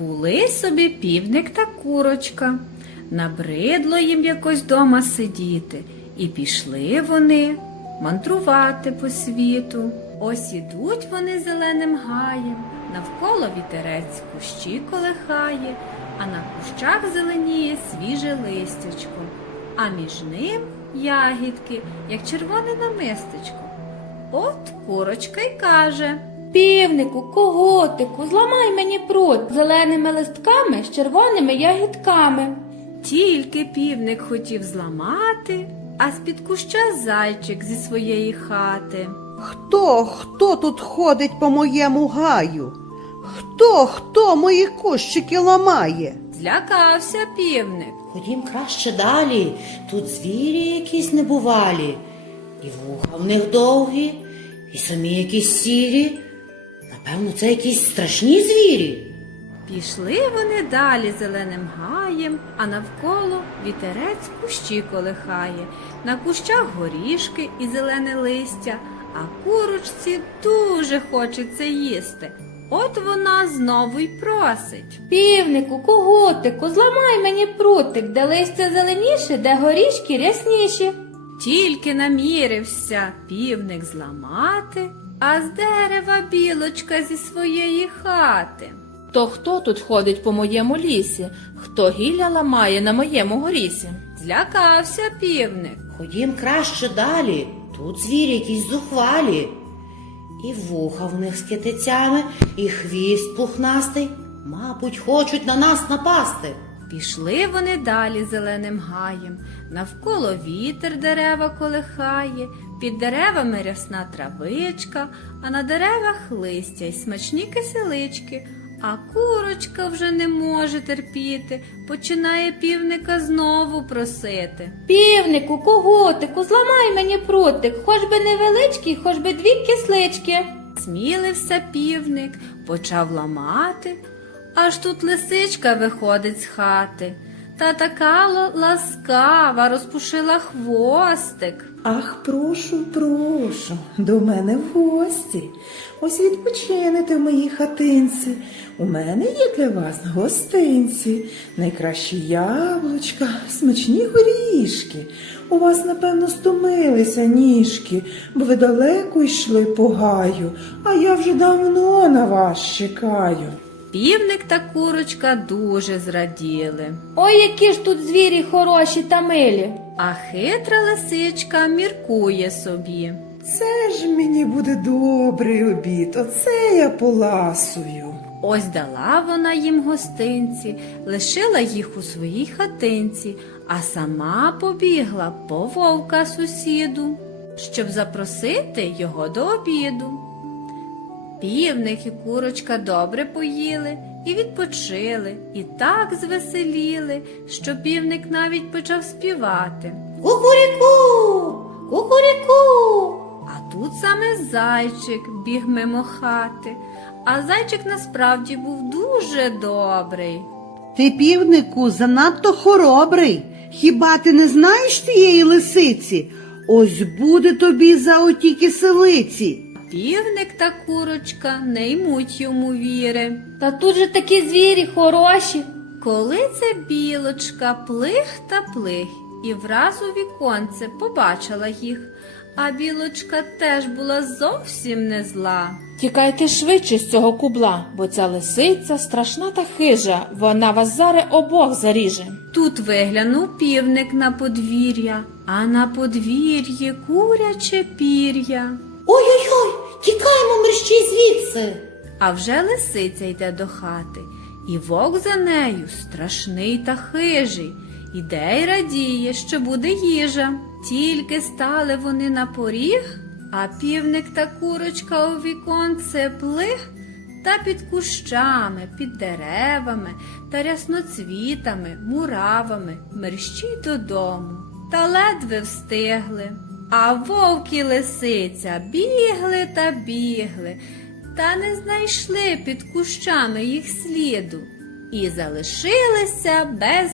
Йшли собі півник та курочка. Набридло їм якось дома сидіти, і пішли вони мандрувати по світу. Ось ідуть вони зеленим гаєм, навколо вітерець кущі колихає, а на кущах зеленіє свіже листячко, а між ним ягідки, як червоне намистечко. От курочка й каже. Півнику, коготику, зламай мені прут зеленими листками з червоними ягідками. Тільки півник хотів зламати, а з-під куща зайчик зі своєї хати. Хто, хто тут ходить по моєму гаю? Хто, хто мої кущики ламає? Злякався півник. Ходім краще далі. Тут звірі якісь небувалі, і вуха в них довгі, і самі якісь сірі. Напевно, це якісь страшні звірі. Пішли вони далі зеленим гаєм, а навколо вітерець кущі колихає, на кущах горішки і зелене листя, а курочці дуже хочеться їсти. От вона знову й просить. Півнику, коготику, зламай мені прутик, де листя зеленіше, де горішки рясніші. Тільки намірився півник зламати, а з дерева білочка зі своєї хати. То хто тут ходить по моєму лісі? Хто гілля ламає на моєму горісі? Злякався півник. Ходім краще далі. Тут звірі якісь зухвалі. І вуха в них з китицями, і хвіст пухнастий. Мабуть, хочуть на нас напасти. Пішли вони далі зеленим гаєм, навколо вітер дерева колихає, під деревами рясна травичка, а на деревах листя й смачні киселички. А курочка вже не може терпіти, починає півника знову просити. Півнику, коготику, зламай мені прутик, хоч би невеличкий, хоч би дві кислички. Смілився півник, почав ламати, аж тут лисичка виходить з хати. Та така ласкава розпушила хвостик. Ах, прошу, прошу, до мене в гості. Ось відпочинете в моїй хатинці. У мене є для вас гостинці, найкращі яблучка, смачні горішки. У вас, напевно, стомилися ніжки, бо ви далеко йшли по гаю, а я вже давно на вас чекаю. Півник та курочка дуже зраділи. Ой, які ж тут звірі хороші та милі. А хитра лисичка міркує собі. Це ж мені буде добрий обід, оце я поласую. Ось дала вона їм гостинці, лишила їх у своїй хатинці, а сама побігла по вовка сусіду, щоб запросити його до обіду. Півник і курочка добре поїли і відпочили, і так звеселіли, що півник навіть почав співати. Кукуріку! Кукуріку! А тут саме зайчик біг мимо хати, а зайчик насправді був дуже добрий. Ти, півнику, занадто хоробрий. Хіба ти не знаєш тієї лисиці? Ось буде тобі за оті киселиці. Півник та курочка не ймуть йому віри. Та тут же такі звірі хороші. Коли це білочка плих та плих, і враз у віконце побачила їх, а білочка теж була зовсім не зла. Тікайте швидше з цього кубла, бо ця лисиця страшна та хижа, вона вас зараз обох заріже. Тут виглянув півник на подвір'я, а на подвір'ї куряче пір'я. Ой-ой-ой, тікаймо мерщій звідси. А вже лисиця йде до хати, і вовк за нею страшний та хижий, іде й радіє, що буде їжа. Тільки стали вони на поріг, а півник та курочка у віконце плих, та під кущами, під деревами та рясноцвітами, муравами мерщій додому, та ледве встигли. А вовк лисиця бігли та бігли, та не знайшли під кущами їх сліду і залишилися без